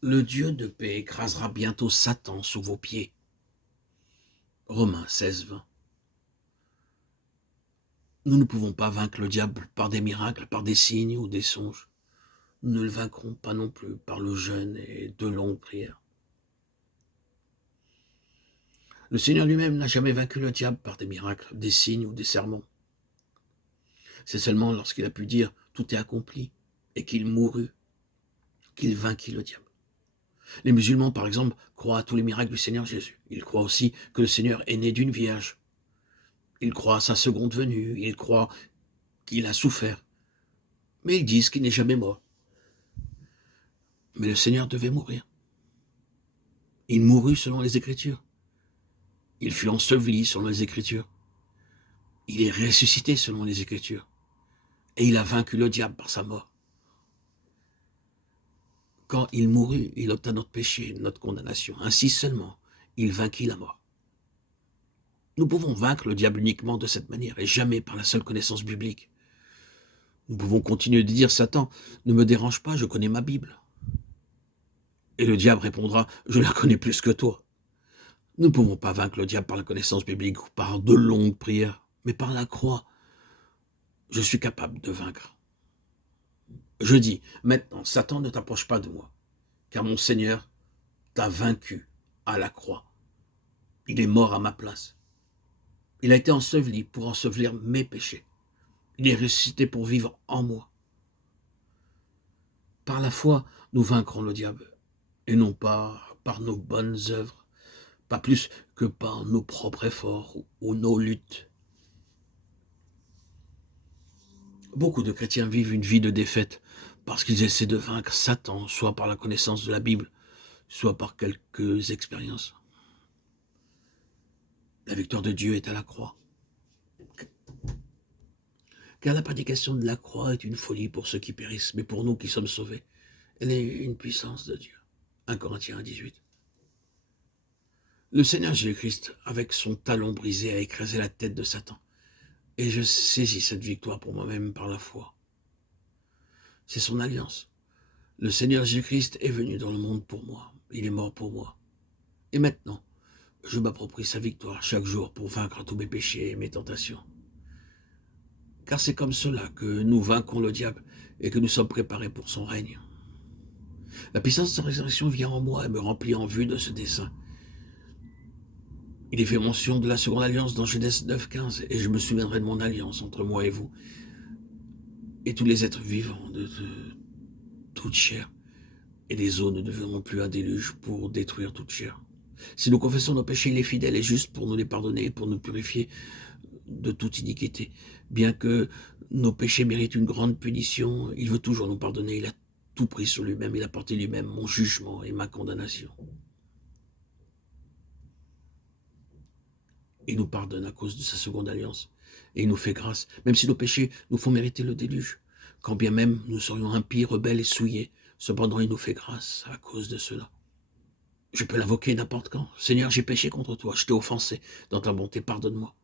Le Dieu de paix écrasera bientôt Satan sous vos pieds. Romains 16, 20. Nous ne pouvons pas vaincre le diable par des miracles, par des signes ou des songes. Nous ne le vaincrons pas non plus par le jeûne et de longues prières. Le Seigneur lui-même n'a jamais vaincu le diable par des miracles, des signes ou des sermons. C'est seulement lorsqu'il a pu dire « tout est accompli » et qu'il mourut, qu'il vainquit le diable. Les musulmans, par exemple, croient à tous les miracles du Seigneur Jésus. Ils croient aussi que le Seigneur est né d'une vierge. Ils croient à sa seconde venue. Ils croient qu'il a souffert. Mais ils disent qu'il n'est jamais mort. Mais le Seigneur devait mourir. Il mourut selon les Écritures. Il fut enseveli selon les Écritures. Il est ressuscité selon les Écritures. Et il a vaincu le diable par sa mort. Quand il mourut, il obtint notre péché, notre condamnation. Ainsi seulement, il vainquit la mort. Nous pouvons vaincre le diable uniquement de cette manière et jamais par la seule connaissance biblique. Nous pouvons continuer de dire « Satan, ne me dérange pas, je connais ma Bible ». Et le diable répondra « Je la connais plus que toi ». Nous ne pouvons pas vaincre le diable par la connaissance biblique ou par de longues prières, mais par la croix. Je suis capable de vaincre. Je dis, maintenant, Satan, ne t'approche pas de moi, car mon Seigneur t'a vaincu à la croix. Il est mort à ma place. Il a été enseveli pour ensevelir mes péchés. Il est ressuscité pour vivre en moi. Par la foi, nous vaincrons le diable, et non pas par nos bonnes œuvres, pas plus que par nos propres efforts ou nos luttes. Beaucoup de chrétiens vivent une vie de défaite parce qu'ils essaient de vaincre Satan, soit par la connaissance de la Bible, soit par quelques expériences. La victoire de Dieu est à la croix. Car la prédication de la croix est une folie pour ceux qui périssent, mais pour nous qui sommes sauvés, elle est une puissance de Dieu. 1 Corinthiens 18. Le Seigneur Jésus-Christ, avec son talon brisé, a écrasé la tête de Satan. Et je saisis cette victoire pour moi-même par la foi. C'est son alliance. Le Seigneur Jésus-Christ est venu dans le monde pour moi. Il est mort pour moi. Et maintenant, je m'approprie sa victoire chaque jour pour vaincre tous mes péchés et mes tentations. Car c'est comme cela que nous vainquons le diable et que nous sommes préparés pour son règne. La puissance de sa résurrection vient en moi et me remplit en vue de ce dessein. Il est fait mention de la seconde alliance dans Genèse 9,15 et je me souviendrai de mon alliance entre moi et vous et tous les êtres vivants de toute chair. Et les eaux ne deviendront plus un déluge pour détruire toute chair. Si nous confessons nos péchés, il est fidèle et juste pour nous les pardonner et pour nous purifier de toute iniquité. Bien que nos péchés méritent une grande punition, il veut toujours nous pardonner. Il a tout pris sur lui-même. Il a porté lui-même mon jugement et ma condamnation. Il nous pardonne à cause de sa seconde alliance. Et il nous fait grâce, même si nos péchés nous font mériter le déluge. Quand bien même nous serions impies, rebelles et souillés, cependant il nous fait grâce à cause de cela. Je peux l'invoquer n'importe quand. Seigneur, j'ai péché contre toi, je t'ai offensé. Dans ta bonté, pardonne-moi.